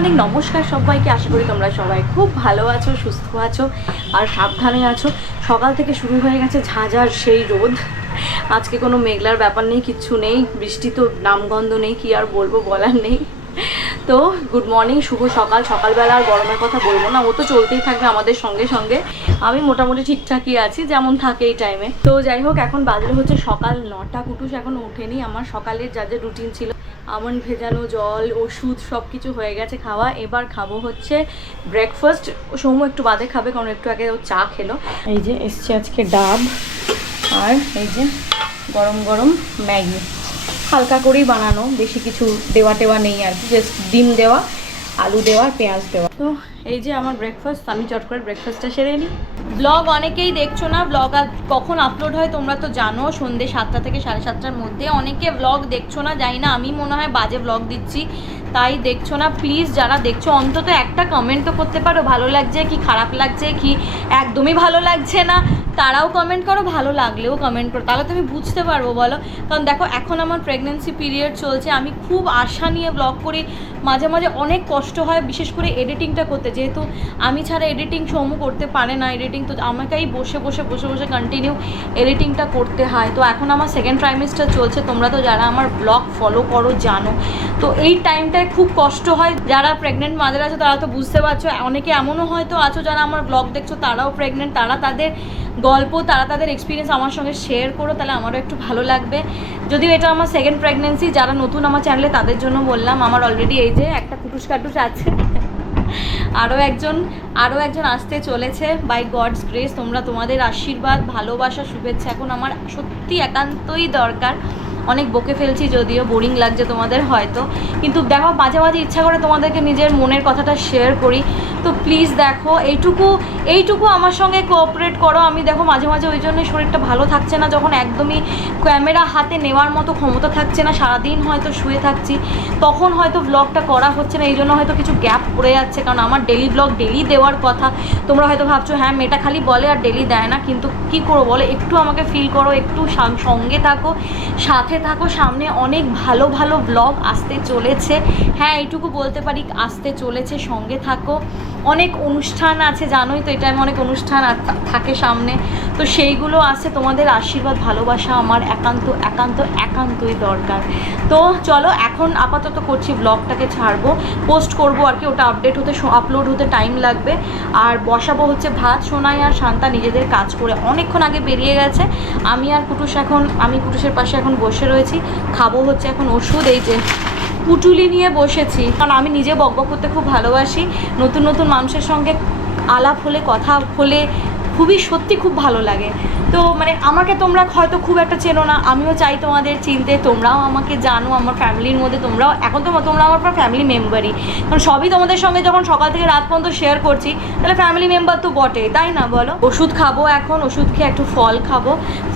Morning, নমস্কার সবাইকে। আশা করি তোমরা সবাই খুব ভালো আছো, সুস্থ আছো আর সাবধানে আছো। সকাল থেকে শুরু হয়ে গেছে ঝাঁঝার সেই রোদ। আজকে কোনো মেঘলার ব্যাপার নেই, কিচ্ছু নেই। বৃষ্টি তো নামগন্ধ নেই, কি আর বলব বলার নেই। তো গুড মর্নিং শুভ সকাল। সকালবেলা আর গরমের কথা বলব না, ও তো চলতেই থাকবে আমাদের সঙ্গে সঙ্গে। আমি মোটামুটি ঠিকঠাকই আছি, যেমন থাকে এই টাইমে তো যাই হোক, এখন বাজলে হচ্ছে সকাল নটা। কুটুস এখন ওঠেনি। আমার সকালের যা যা রুটিন ছিল আমন্ড ভেজানো জল, ওষুধ সব কিছু হয়ে গেছে খাওয়া। এবার খাব হচ্ছে ব্রেকফাস্ট সৌম্য একটু বাদে খাবে, কারণ একটু আগে ও চা খেলো। এই যে এসছে আজকে ডাব আর এই যে গরম গরম ম্যাগি। হালকা করেই বানানো, বেশি কিছু দেওয়া টেওয়া নেই আর কি জাস্ট ডিম দেওয়া, আলু দেওয়া পেঁয়াজ দেওয়া। তো এই যে আমার ব্রেকফাস্ট আমি চট করে ব্রেকফাস্টটা সেরে নিই। ব্লগ অনেকেই দেখছ না ব্লগ আর কখন আপলোড হয় তোমরা তো জানো সন্ধ্যে সাতটা থেকে সাড়ে সাতটার মধ্যে। অনেকে ব্লগ দেখছ না, জানি না, আমি মনে হয় বাজে ব্লগ দিচ্ছি, তাই দেখছ না। প্লিজ যারা দেখছ, অন্তত একটা কমেন্ট তো করতে পারো, ভালো লাগছে কি খারাপ লাগছে কি একদমই ভালো লাগছে না? তারাও কমেন্ট করো, ভালো লাগলেও কমেন্ট করো। তাহলে তুমি বুঝতে পারব, বলো। কারণ দেখো, এখন আমার প্রেগনেন্সি পিরিয়ড চলছে, আমি খুব আশা নিয়ে ব্লগ করি। মাঝে মাঝে অনেক কষ্ট হয়, বিশেষ করে এডিটিংটা করতে। যেহেতু আমি ছাড়া এডিটিং সমু করতে পারে না এডিটিং তো আমাকেই বসে বসে বসে বসে কন্টিনিউ এডিটিংটা করতে হয়। তো এখন আমার সেকেন্ড ট্রাইমিস্টার চলছে, তোমরা তো যারা আমার ব্লগ ফলো করো জানো। তো এই টাইমটায় খুব কষ্ট হয়। যারা প্রেগনেন্ট মাদের আছে, তারা তো বুঝতে পারছ, অনেকে এমনও হয়তো আছো যারা আমার ব্লগ দেখছ, তারাও প্রেগনেন্ট তারা তাদের গল্প, তারা তাদের এক্সপিরিয়েন্স আমার সঙ্গে শেয়ার করো, তাহলে আমারও একটু ভালো লাগবে। যদিও এটা আমার সেকেন্ড প্রেগনেন্সি যারা নতুন আমার চ্যানেলে তাদের জন্য বললাম, আমার অলরেডি এই যে একটা কুটুস কাটুস আছে। আরও একজন আরও একজন আসতে চলেছে। বাই গডস গ্রেস তোমরা তোমাদের আশীর্বাদ, ভালোবাসা, শুভেচ্ছা এখন আমার সত্যি একান্তই দরকার। অনেক বকে ফেলছি যদিও বোরিং লাগছে তোমাদের হয়তো। কিন্তু দেখো, মাঝে মাঝে ইচ্ছা করে তোমাদেরকে নিজের মনের কথাটা শেয়ার করি। তো প্লিজ দেখো, এইটুকু এইটুকু আমার সঙ্গে কোঅপারেট করো। আমি দেখো, মাঝে মাঝে ওই জন্য শরীরটা ভালো থাকছে না, যখন একদমই ক্যামেরা হাতে নেওয়ার মতো ক্ষমতা থাকছে না, সারাদিন হয়তো শুয়ে থাকছি, তখন হয়তো ব্লগটা করা হচ্ছে না এই জন্য হয়তো কিছু গ্যাপ পড়ে যাচ্ছে। কারণ আমার ডেলি ব্লগ ডেলি দেওয়ার কথা। তোমরা হয়তো ভাবছ হ্যাঁ মেয়েটা খালি বলে আর ডেলি দেয় না। কিন্তু কি করো বলো, একটু আমাকে ফিল করো, একটু সঙ্গে থাকো। সাথে থাকো, সামনে অনেক ভালো ভালো ব্লগ আসতে চলেছে। হ্যাঁ এইটুকু বলতে পারি, আসতে চলেছে, সঙ্গে থাকো। অনেক অনুষ্ঠান আছে, জানোই তো এটা আমি অনেক অনুষ্ঠান থাকে সামনে। তো সেইগুলো আছে, তোমাদের আশীর্বাদ, ভালোবাসা আমার একান্ত একান্ত, একান্তই দরকার। তো চলো, এখন আপাতত করছি ব্লগটাকে ছাড়বো। পোস্ট করব আর কি, ওটা আপডেট হতে আপলোড হতে টাইম লাগবে। আর বসাবো হচ্ছে ভাত, সোনাই আর শান্তা নিজেদের কাজ করে। অনেকক্ষণ আগে বেরিয়ে গেছে। আমি আর কুটুস এখন আমি কুটুসের পাশে এখন বসে রয়েছি। খাব হচ্ছে এখন ওষুধ, এই যে পুটুলি নিয়ে বসেছি। কারণ আমি নিজে বকবক করতে খুব ভালোবাসি। নতুন নতুন মানুষের সঙ্গে আলাপ হলে, কথা হলে খুবই সত্যি খুব ভালো লাগে। তো মানে আমাকে তোমরা হয়তো খুব একটা চেনো না, আমিও চাই তোমাদের চিনতে, তোমরাও আমাকে জানো, আমার ফ্যামিলির মধ্যে তোমরাও, এখন তো তোমরা আমার পর ফ্যামিলি মেম্বারই। কারণ সবই তোমাদের সঙ্গে যখন সকাল থেকে রাত পর্যন্ত শেয়ার করছি, তাহলে ফ্যামিলি মেম্বার তো বটে তাই না বলো? ওষুধ খাব এখন, ওষুধ খেয়ে একটু ফল খাব,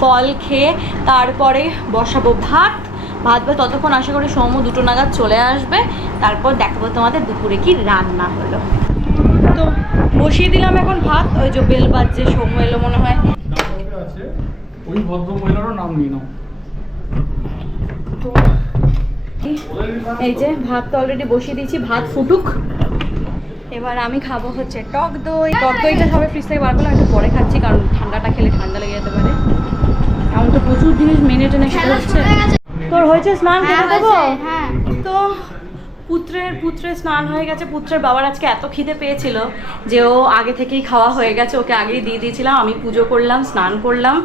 ফল খেয়ে তারপরে বসাবো ভাত ভাত ভাত ততক্ষণ আশা করি সৌম্য দুটো নাগাদ চলে আসবে, তারপর দেখাবো তোমাদের দুপুরে কি রান্না হলো। তো বসিয়ে দিলাম এখন ভাত, ওই যে বেল বাজছে, সৌম্য এলো মনে হয়। ওই ভদ্র মহিলারও নাম নিয়ে নাও। তো এই যে ভাত তো অলরেডি বসিয়ে দিয়েছি ভাত ফুটুক। এবার আমি খাব হচ্ছে টক দই। টক দইটা সবাই ফ্রিজ থেকে বার করলাম একটু পরে খাচ্ছি কারণ ঠান্ডাটা খেলে ঠান্ডা লেগে যেতে পারে। এমন তো প্রচুর জিনিস মেনে টেনে খেতে হচ্ছে। তোর হয়েছে স্নান খেতে দেবো? হ্যাঁ। তো পুত্রের পুত্রের স্নান হয়ে গেছে। পুত্রের বাবার আজকে এত খিদে পেয়েছিল যে ও আগে থেকেই খাওয়া হয়ে গেছে। ওকে আগেই দিয়ে দিয়েছিলাম। আমি পুজো করলাম, স্নান করলাম।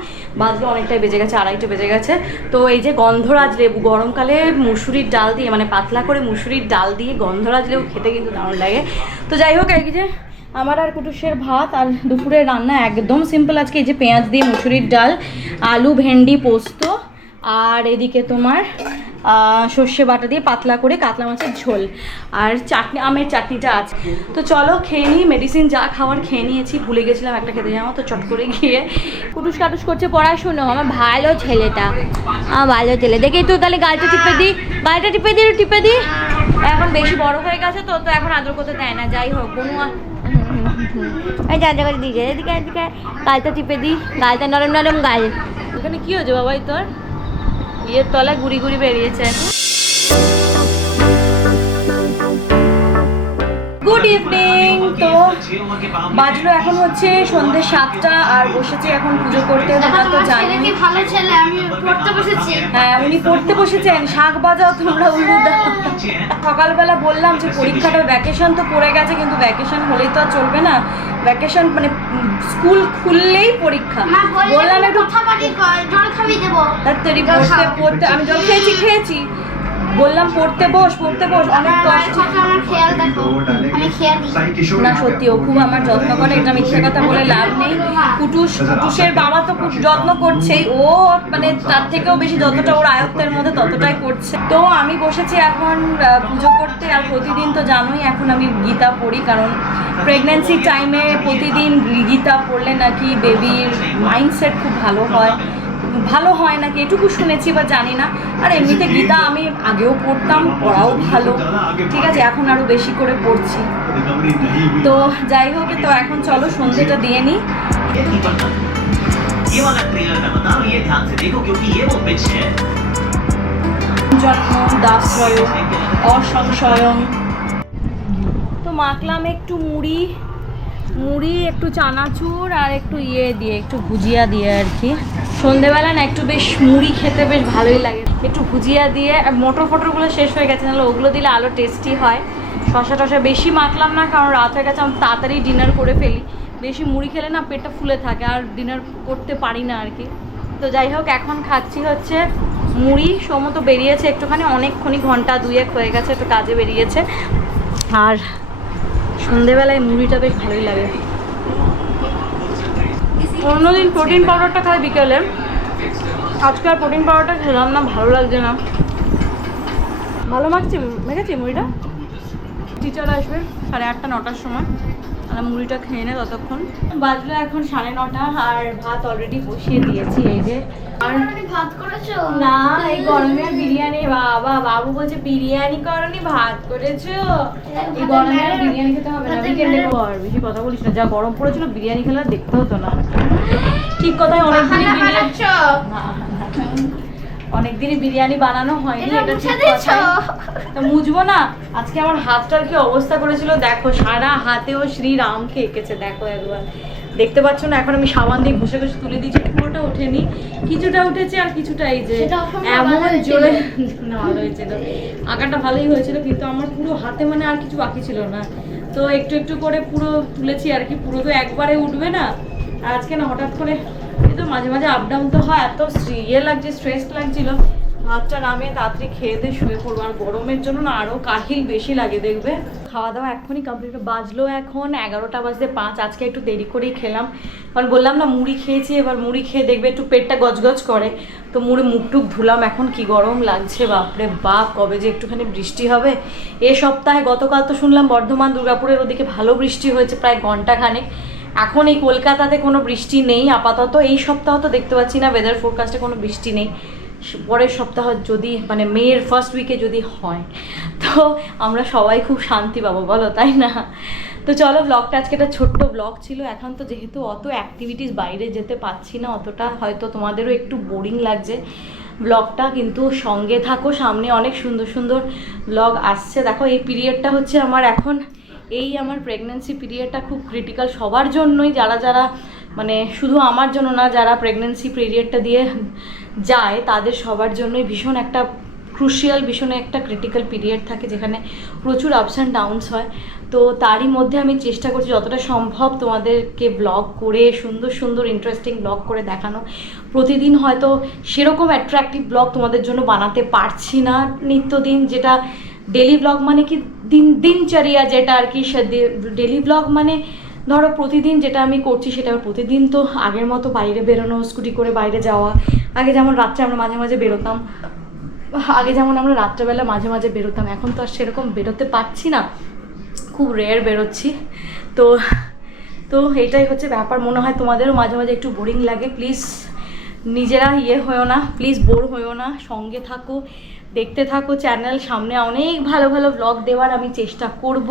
বাজলে অনেকটাই বেজে গেছে, আড়াইটা বেজে গেছে। তো এই যে গন্ধরাজ লেবু, গরমকালে মুসুরির ডাল দিয়ে মানে পাতলা করে মুসুরির ডাল দিয়ে গন্ধরাজ লেবু খেতে কিন্তু দারুণ লাগে। তো যাই হোক, এই যে আমার আর কুটুসের ভাত আর দুপুরের রান্না একদম সিম্পল। আজকে এই যে পেঁয়াজ দিয়ে মুসুরির ডাল, আলু, ভেন্ডি, পোস্ত, আর এদিকে তোমার সর্ষে বাটা দিয়ে পাতলা করে কাতলা মাছের ঝোল আর চাটনি, আমের চাটনিটা আছে। তো চলো খেয়ে নিই মেডিসিন যা খাওয়ার খেয়ে নিয়েছি, ভুলে গেছিলাম একটা খেতে যাওয়া তো, চট করে গিয়ে। কুটুস কাটুস করছে পড়াশুনো, আমার ভালো ছেলেটা, আমার ভালো ছেলে। দেখি তো তাহলে গালটা টিপে দিই, গালটা টিপে দিই টিপে দিই। এখন বেশি বড় হয়ে গেছে তো তো এখন আদর করতে দেয় না, যাই হোক কোনো যা করে এদিকে এদিকে। গালটা টিপে দিই, গালটা নরম নরম গাল। ওখানে কি হয়েছে বাবাই তোর? বিয়ের তলায় ঘুরি ঘুরি বেরিয়েছে গুড ইভিনিং তো বাজলো এখন হচ্ছে সন্ধ্যে সাতটা আর বসেছি এখন পুজো করতে। তোমরা তো জানি ভালো ছেলে আমি পড়তে বসেছি। হ্যাঁ উনি পড়তে বসেছেন। শাক বাজাও তোমরা সকালবেলা বললাম যে পরীক্ষাটা ভ্যাকেশন তো পড়ে গেছে কিন্তু ভ্যাকেশন হলেই তো আর চলবে না। ভ্যাকেশন মানে স্কুল খুললেই পরীক্ষা। বললাম একটু জল খাবি দেবো। জল পড়তে পড়তে আমি জল খেয়েছি খেয়েছি। বললাম পড়তে বস পড়তে বস অনেক কষ্ট না সত্যি ও খুব আমার যত্ন করে এটা মিথ্যে কথা বলে লাভ নেই। কুটুস কুটুসের বাবা তো খুব যত্ন করছেই ও মানে তার থেকেও বেশি যতটা ওর আয়ত্তের মধ্যে ততটাই করছে। তো আমি বসেছি এখন পুজো করতে আর প্রতিদিন তো জানোই এখন আমি গীতা পড়ি কারণ প্রেগনেন্সি টাইমে প্রতিদিন গীতা পড়লে নাকি বেবির মাইন্ডসেট খুব ভালো হয়। ভালো হয় না কি এটুকু শুনেছি বা জানি না। আর এমনিতে গীতা আমি আগেও পড়তাম পড়াও ভালো। ঠিক আছে এখন আরও বেশি করে পড়ছি। তো যাই হোক তো এখন চলো সন্ধ্যেটা দিয়ে নিই জন্ম তো মাখলাম একটু মুড়ি মুড়ি একটু চানাচুর আর একটু ইয়ে দিয়ে একটু ভুজিয়া দিয়ে আর কি। সন্ধেবেলা না একটু বেশ মুড়ি খেতে বেশ ভালোই লাগে। একটু ভুজিয়া দিয়ে, আর মটর ফটরগুলো শেষ হয়ে গেছে, নাহলে ওগুলো দিলে আলো টেস্টি হয়। শশা টশা বেশি মাখলাম না, কারণ রাত হয়ে গেছে, আমি তাড়াতাড়ি ডিনার করে ফেলি। বেশি মুড়ি খেলে না পেটটা ফুলে থাকে, আর ডিনার করতে পারি না আর কি তো যাই হোক, এখন খাচ্ছি হচ্ছে মুড়ি। সমত বেরিয়েছে একটুখানি অনেকক্ষণি ঘণ্টা দুয়েক হয়ে গেছে, একটু কাজে বেরিয়েছে। আর সন্ধেবেলায় মুড়িটা বেশ ভালোই লাগে। অন্যদিন প্রোটিন পাউডারটা খাই বিকেলে। আজকে আর প্রোটিন পাউডারটা খেলাম না, ভালো লাগছে না। ভালো মাখছি, মেখেছি মুড়িটা? টিচার আসবে সাড়ে আটটা নটার সময়। আর মুড়িটা খেয়ে নে ততক্ষণ। বাজলো এখন সাড়ে নটা আর ভাত অলরেডি বসিয়ে দিয়েছি এই যে। আর ভাত করেছ? না এই গরমে বিরিয়ানি বাবা বাবু বলছে বিরিয়ানি করনি ভাত করেছ? এই গরমে বিরিয়ানি খেতে হবে না। কর বেশি কথা বলিস না। যা গরম পড়েছিল বিরিয়ানি খেলে দেখতে হতো না। ঠিক কথাই বিরিয়ানি অনেকদিনই বিরিয়ানি বানানো হয়নি এটা ঠিক কথাই। তো মুছবো না। আজকে আমার হাতটার কি অবস্থা করেছিল? দেখো সারা হাতেও শ্রীরামকে এঁকেছে দেখো একবার। দেখতে পাচ্ছ না এখন আমি সাবান দিয়ে ঘষে ঘষে তুলে দিয়েছি পুরোটা ওঠেনি। কিছুটা উঠেছে আর কিছুটা এই যে এমন জোরে না ভালো হয়েছিল। আঁকাটা ভালোই হয়েছিল কিন্তু আমার পুরো হাতে মানে আর কিছু বাকি ছিল না। তো একটু একটু করে পুরো তুলেছি আর কি পুরো তো একবারে উঠবে না। আর আজকে না হঠাৎ করে তো মাঝে মাঝে আপ ডাউন তো হয়, এত ইয়ে লাগছে স্ট্রেস লাগছিল। ভাতটা নামিয়ে তাড়াতাড়ি খেয়ে দিয়ে শুয়ে পড়ব। আর গরমের জন্য না আরও কাহিল বেশি লাগে, দেখবে? খাওয়া দাওয়া এখনই কমপ্লিট বাজলো এখন, এগারোটা বাজতে পাঁচ, আজকে একটু দেরি করেই খেলাম। কারণ বললাম না, মুড়ি খেয়েছি, এবার মুড়ি খেয়ে দেখবে একটু পেটটা গজগজ করে। তো মুড়ি মুখটুক ধুলাম, এখন কি গরম লাগছে, বাপরে বাপ, কবে যে একটুখানি বৃষ্টি হবে। এ সপ্তাহে গতকাল তো শুনলাম বর্ধমান দুর্গাপুরের ওদিকে ভালো বৃষ্টি হয়েছে, প্রায় ঘন্টাখানেক। এখন এই কলকাতাতে কোনো বৃষ্টি নেই, আপাতত এই সপ্তাহ তো দেখতে পাচ্ছি না ওয়েদার ফোরকাস্টে কোনো বৃষ্টি নেই। পরের সপ্তাহ যদি মানে মেয়ের ফার্স্ট উইকে যদি হয়, তো আমরা সবাই খুব শান্তি পাবো, বলো, তাই না? তো চলো ব্লগটা আজকে একটা ছোট্ট ব্লগ ছিল, এখন তো যেহেতু অত অ্যাক্টিভিটিস বাইরে যেতে পারছি না, অতটা হয়তো তোমাদেরও একটু বোরিং লাগছে। ব্লগটা কিন্তু সঙ্গে থাকো, সামনে অনেক সুন্দর সুন্দর ব্লগ আসছে। দেখো, এই পিরিয়ডটা হচ্ছে আমার এখন এই আমার প্রেগনেন্সি পিরিয়ডটা খুব ক্রিটিক্যাল সবার জন্যই, যারা যারা মানে শুধু আমার জন্য না, যারা প্রেগনেন্সি পিরিয়ডটা দিয়ে যায়, তাদের সবার জন্যই ভীষণ একটা ক্রুশিয়াল ভীষণ একটা ক্রিটিক্যাল পিরিয়ড থাকে, যেখানে প্রচুর আপস অ্যান্ড ডাউনস হয়। তো তারই মধ্যে আমি চেষ্টা করছি যতটা সম্ভব তোমাদেরকে ব্লগ করে, সুন্দর সুন্দর ইন্টারেস্টিং ব্লগ করে দেখানো। প্রতিদিন হয়তো সেরকম অ্যাট্রাকটিভ ব্লগ তোমাদের জন্য বানাতে পারছি না। নিত্যদিন যেটা ডেলি ব্লগ মানে কি দিন, দিনচর্যা যেটা আর কি ডেলি ব্লগ মানে ধরো প্রতিদিন যেটা আমি করছি সেটা প্রতিদিন তো আগের মতো বাইরে বেরোনো স্কুটি করে বাইরে যাওয়া। আগে যেমন রাত্রে আমরা মাঝে মাঝে বেরোতাম, আগে যেমন আমরা রাত্রেবেলা মাঝে মাঝে বেরোতাম, এখন তো আর সেরকম বেরোতে পারছি না। খুব রেয়ার বেরোচ্ছি। তো তো এটাই হচ্ছে ব্যাপার। মনে হয় তোমাদেরও মাঝে মাঝে একটু বোরিং লাগে। প্লিজ নিজেরা ইয়ে হয়েও না প্লিজ বোর হয়েও না, সঙ্গে থাকো। দেখতে থাকো চ্যানেল সামনে অনেক ভালো ভালো ব্লগ দেওয়ার আমি চেষ্টা করব,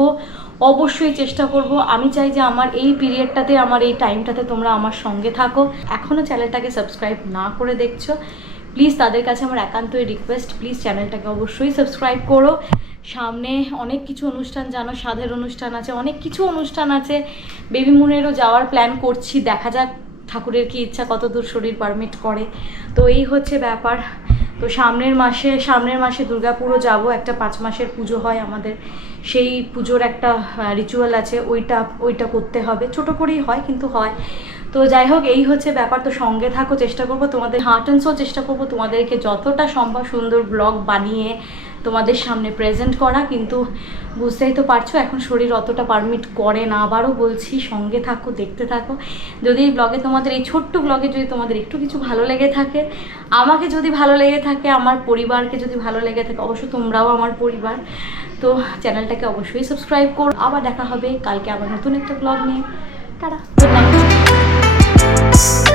অবশ্যই চেষ্টা করব। আমি চাই যে আমার এই পিরিয়ডটাতে আমার এই টাইমটাতে তোমরা আমার সঙ্গে থাকো। এখনও চ্যানেলটাকে সাবস্ক্রাইব না করে দেখছ প্লিজ তাদের কাছে আমার একান্তই রিকোয়েস্ট প্লিজ চ্যানেলটাকে অবশ্যই সাবস্ক্রাইব করো। সামনে অনেক কিছু অনুষ্ঠান জানো, সাধের অনুষ্ঠান আছে, অনেক কিছু অনুষ্ঠান আছে। বেবি মুনেরও যাওয়ার প্ল্যান করছি, দেখা যাক ঠাকুরের কি ইচ্ছা, কতদূর শরীর পারমিট করে। তো এই হচ্ছে ব্যাপার। তো সামনের মাসে সামনের মাসে দুর্গাপুরও যাব, একটা পাঁচ মাসের পুজো হয় আমাদের। সেই পুজোর একটা রিচুয়াল আছে, ওইটা ওইটা করতে হবে। ছোট করেই হয়, কিন্তু হয়। তো যাই হোক, এই হচ্ছে ব্যাপার। তো সঙ্গে থাকো, চেষ্টা করব তোমাদের। হার্ট অ্যান্ড চেষ্টা করব তোমাদেরকে যতটা সম্ভব সুন্দর ব্লগ বানিয়ে তোমাদের সামনে প্রেজেন্ট করা, কিন্তু বুঝতেই তো পারছ, এখন শরীর অতটা পারমিট করে না। আবারও বলছি, সঙ্গে থাকো, দেখতে থাকো। যদি এই ব্লগে তোমাদের, এই ছোট্ট ব্লগে যদি তোমাদের একটু কিছু ভালো লেগে থাকে, আমাকে যদি ভালো লেগে থাকে, আমার পরিবারকে যদি ভালো লেগে থাকে অবশ্য তোমরাও আমার পরিবার, তো চ্যানেলটাকে অবশ্যই সাবস্ক্রাইব করো। আবার দেখা হবে, কালকে আবার নতুন একটা ব্লগ নিয়ে। Tata good night